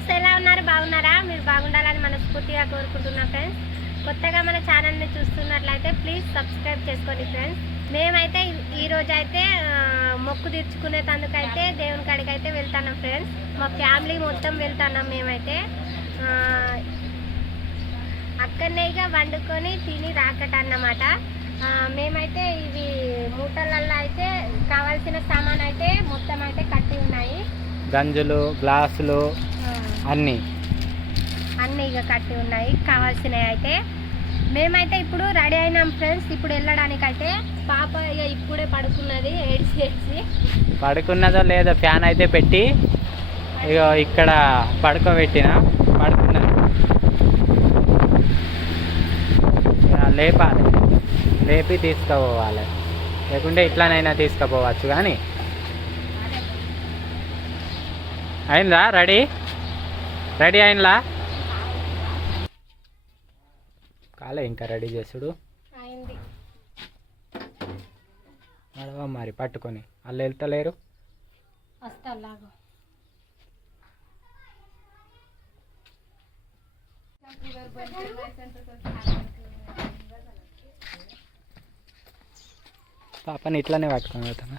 Friends ఎలా ఉన్నారు? బాగున్నారా? మీరు బాగుండాలని మనస్ఫూర్తిగా కోరుకుంటున్నా ఫ్రెండ్స్. కొత్తగా మన ఛానల్ని చూస్తున్నట్లయితే ప్లీజ్ సబ్స్క్రైబ్ చేసుకోండి ఫ్రెండ్స్. మేమైతే ఈ- అయితే మొక్కు తీర్చుకునేటందుకైతే దేవుని కాడికి అయితే వెళ్తున్నాం ఫ్రెండ్స్. మా ఫ్యామిలీ మొత్తం వెళ్తున్నాం మేమైతే. అక్కడనేగా అక్కడనే ఇక వండుకొని తిని రాకట అన్నమాట మేమైతే ఇవి మూటలల్లో అయితే కావాల్సిన సామాన్ అయితే మొత్తం అయితే కట్టి ఉన్నాయి. గంజులు గ్లాసులు అన్నీ. అన్నీ ఇక కట్టి ఉన్నాయి. కావాల్సినవి అయితే మేమైతే ఇప్పుడు రెడీ అయినాం ఫ్రెండ్స్. ఇప్పుడు వెళ్ళడానికి అయితే పాప ఇక ఇప్పుడే పడుకున్నది ఏడ్చి ఏడ్చి. పడుకున్నదో లేదో ఫ్యాన్ అయితే పెట్టి ఇక ఇక్కడ పడుకోబెట్టిన పడుకున్నది. లేపాలి. లేపి తీసుకుపోవాలి. లేకుంటే ఇట్లానైనా తీసుకుపోవచ్చు కానీ. అయిందా? రెడీ? రెడీ అయిందా కాలే ఇంకా రెడీ చేసుడు. నడవ మరి పట్టుకొని. వాళ్ళు వెళ్తలేరు? పాపని ఇట్లానే పట్టుకొని పోతాను?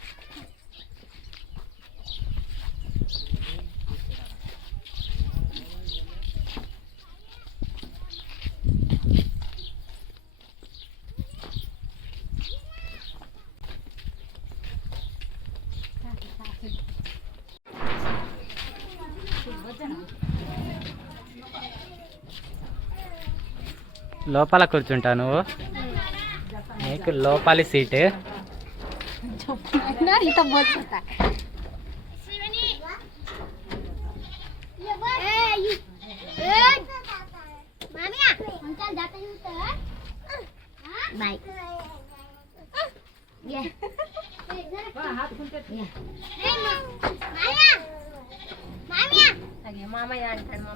లోపల కూర్చుంటా నువ్వు నీకు లోపలి సీటు.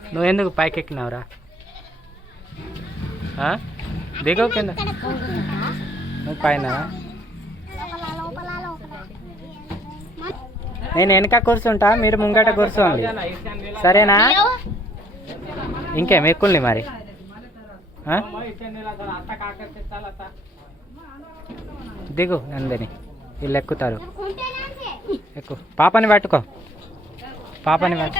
నువ్వు ఎందుకు పైకి ఎక్కినావురా దిగవు కింద. నువ్వు పైన. నేను వెనక కూర్చుంటా మీరు ముంగట కూర్చోండి. సరేనా? ఇంకేం ఎక్కుల్ని మరి. దిగు నందిని వీళ్ళు ఎక్కుతారు. ఎక్కు. పాపని పట్టుకో. పాపని పట్టు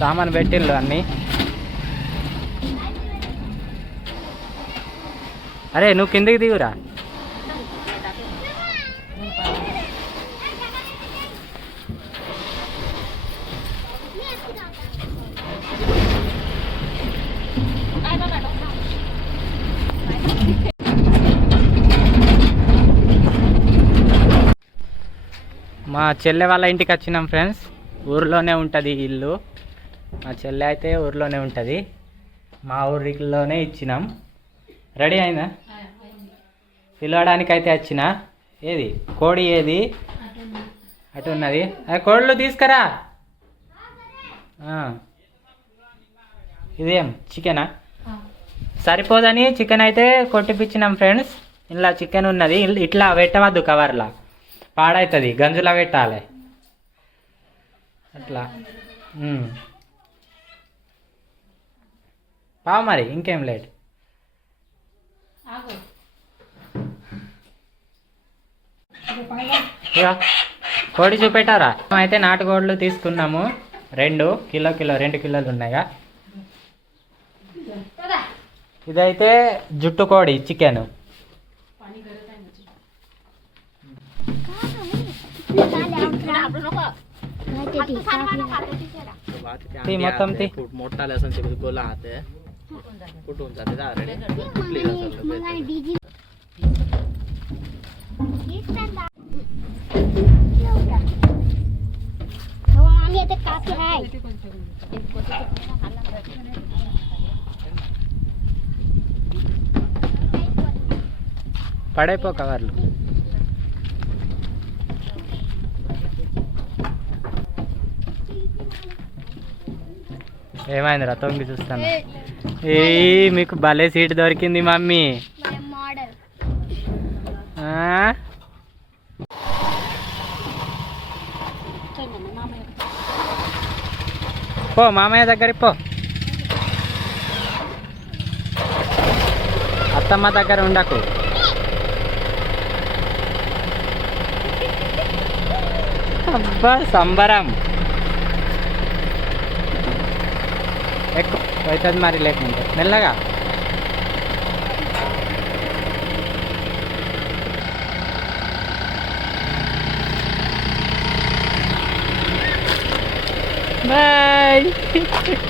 సామాన్ పెట్టిండ్రు అన్నీ. అరే నువ్వు కిందకి దిగురా. మా చెల్లె వాళ్ళ ఇంటికి వచ్చినాం ఫ్రెండ్స్. ఊర్లోనే ఉంటుంది ఇల్లు. మా చెల్లె అయితే ఊర్లోనే ఉంటుంది. మా ఊరిలోనే ఇచ్చినాం. రెడీ అయిందా? పిలవడానికి అయితే వచ్చిన. ఏది? కోడి ఏది? అటు ఉన్నది. ఆ కోళ్ళు తీసుకురా. ఇదేం? చికెనా? సరిపోదని చికెన్ అయితే కొట్టిపించినాం ఫ్రెండ్స్. ఇలా చికెన్ ఉన్నది. ఇట్లా పెట్టవద్దు కవర్లా. పాడవుతుంది గంజులా పెట్టాలి. అట్లా. పా మరి ఇంకేం లేట్ కోడి చూపెట్టారా? అయితే నాటుకోళ్ళు తీసుకున్నాము. రెండు కిలో కిలో రెండు కిలోలు ఉన్నాయిగా. ఇదైతే జుట్టు కోడి చికెన్. ती మొత్తం ती. मोठा लसण ते गोला हात कुठून जाते जा रे कुठली लसण అయితే కాఫీ హాయ్ పడైపో కవర్లు ఏమైందిరా తొంగి చూస్తాను ఏ మీకు భలే సీట్ దొరికింది మమ్మీ. పో మామయ్య దగ్గరికి పో. అత్తమ్మ దగ్గర ఉండకు. అబ్బా సంబరం. ఎక్కువ అవుతుంది మరి లేకుంటే మెల్లగా బాయ్ అగో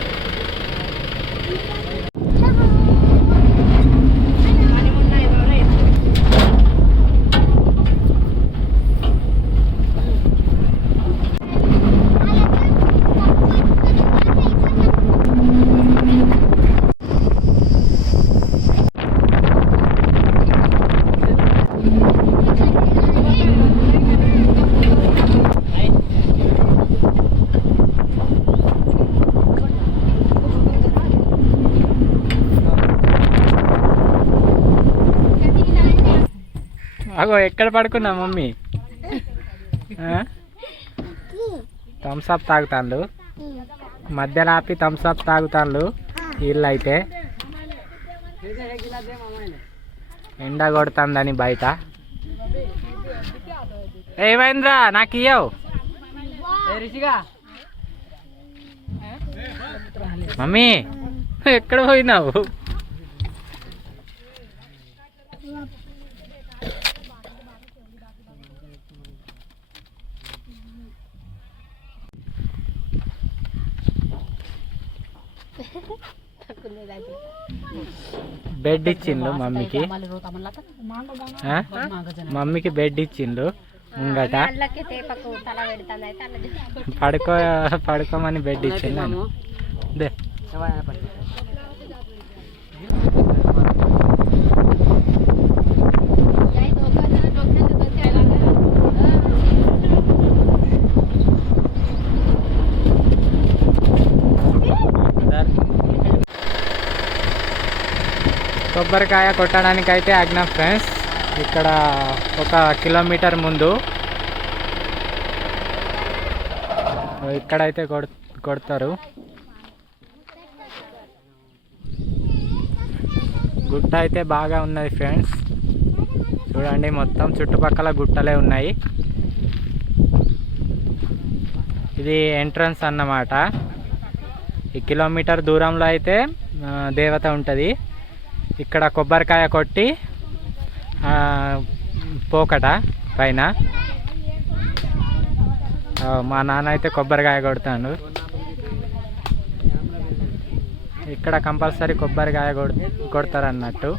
ఎక్కడ పడుకున్నా మమ్మీ? థమ్స్ అప్ తాగుతాండు మధ్యలో ఆపి థమ్స్ అప్ తాగుతాండు వీళ్ళు అయితే ఎండ కొడుతుందని బయట. ఏమైందిరా నాకు ఇయ్యవు. మమ్మీ ఎక్కడ పోయినావు? బెడ్ ఇచ్చిండు మమ్మీకి. మమ్మీకి బెడ్ ఇచ్చిండు ముంగట. పడుకో పడుకోమని బెడ్ ఇచ్చిండు కొబ్బరికాయ కొట్టడానికి అయితే ఆజ్ఞ ఫ్రెండ్స్ ఇక్కడ ఒక కిలోమీటర్ ముందు ఇక్కడైతే కొడ్ కొడతారు. గుట్ట అయితే బాగా ఉన్నది ఫ్రెండ్స్. చూడండి మొత్తం చుట్టుపక్కల గుట్టలే ఉన్నాయి. ఇది ఎంట్రన్స్ అన్నమాట. ఈ కిలోమీటర్ దూరంలో అయితే దేవత ఉంటుంది. ఇక్కడ కొబ్బరికాయ కొట్టి పోకట పైన. మా నాన్న అయితే కొబ్బరికాయ కొడతాడు. ఇక్కడ కంపల్సరీ కొబ్బరికాయ కొడతారన్నట్టు.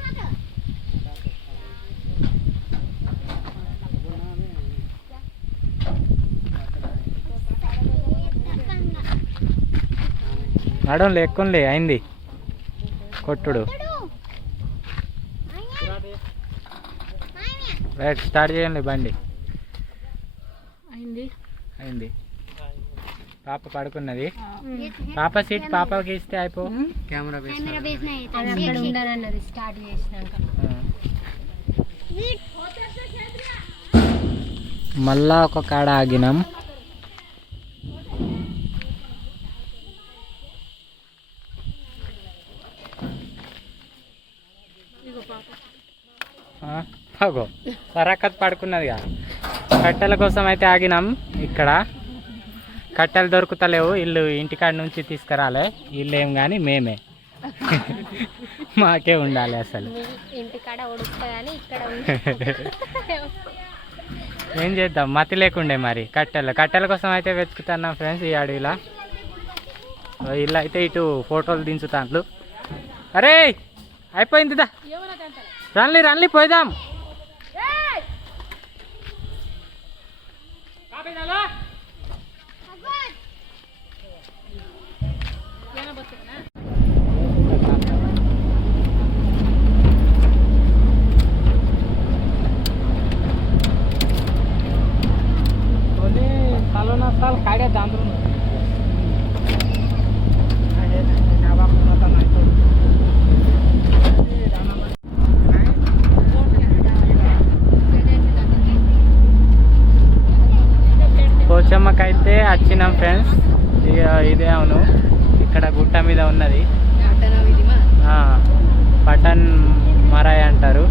నడం లేకుండా అయింది. కొట్టుడు. రైట్ స్టార్ట్ చేయండి బండి. అయింది. అయింది. పాప పడుకున్నది. పాప సీట్ పాపకి ఇస్తే అయిపో. కెమెరా స్టార్ట్ చేసినాక. మళ్ళా ఒక కాడ ఆగినాం. ఆ, అగో సరక్కత్ పడుకున్నదిగా కట్టెల కోసం అయితే ఆగినాం ఇక్కడ. కట్టెలు దొరుకుతలేవు ఇల్లు ఇంటికాడ నుంచి తీసుకురాలే. ఇల్లు ఏం కానీ మేమే. మాకే ఉండాలి అసలు. ఏం చేద్దాం? మతి లేకుండే మరి కట్టెలు. కట్టెల కోసం అయితే వెతుకుతున్నాం ఫ్రెండ్స్ ఈ అడవిలో. ఇల్లు అయితే ఇటు ఫోటోలు దించుతాండ్లు. అరే అయిపోయింది దా రండి రండి పోయిదాం ಕಾಲೋನ ಸಾಲ ಕಾಡ್ಯದ ಅಂದ್ರು వచ్చినాం ఫ్రెండ్స్. ఇక ఇదే అవును. ఇక్కడ గుట్ట మీద ఉన్నది. ఆ, పటన్ మరాయ్ అంటారు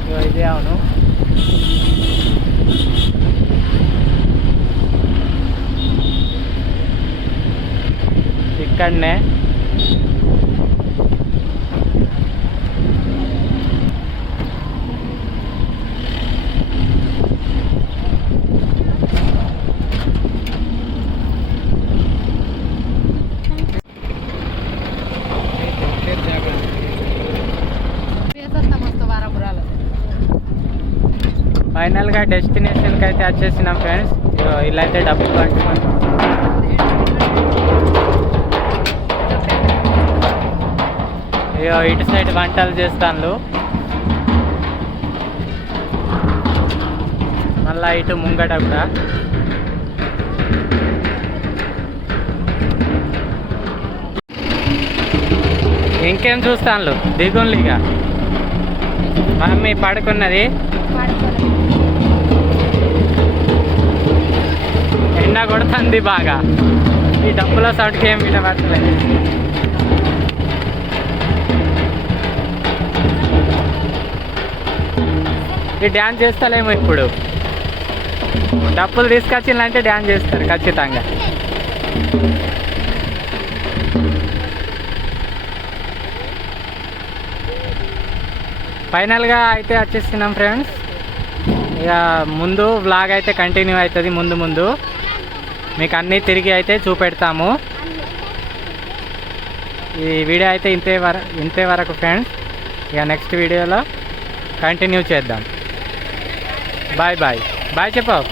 ఇగో ఇదే అవును ఇక్కడనే ఫైనల్గా డెస్టినేషన్కి అయితే వచ్చేసినాం ఫ్రెండ్స్. ఇలా అయితే డబ్బులు పట్టుకొని ఇగో ఇటు సైడ్ వంటలు చేస్తాను మళ్ళా ఇటు ముంగట కూడా. ఇంకేం చూస్తాను దిగుండ్లు ఇక మమ్మీ పడుకున్నది. ఎండ కొడుతుంది బాగా. ఈ డబ్బుల సౌట్కి ఏం వినబడలేదు ఈ డ్యాన్స్ చేస్తలేమో ఇప్పుడు. డబ్బులు తీసుకొచ్చిందంటే డ్యాన్స్ చేస్తారు ఖచ్చితంగా. ఫైనల్గా అయితే వచ్చేస్తున్నాం ఫ్రెండ్స్. ఇక ముందు వ్లాగ్ అయితే కంటిన్యూ అవుతుంది ముందు ముందు. మీకు అన్నీ తిరిగి అయితే చూపెడతాము. ఈ వీడియో అయితే ఇంతే వర ఇంతే వరకు ఫ్రెండ్స్. ఇక నెక్స్ట్ వీడియోలో కంటిన్యూ చేద్దాం. Bye bye. బాయ్ చెప్పవు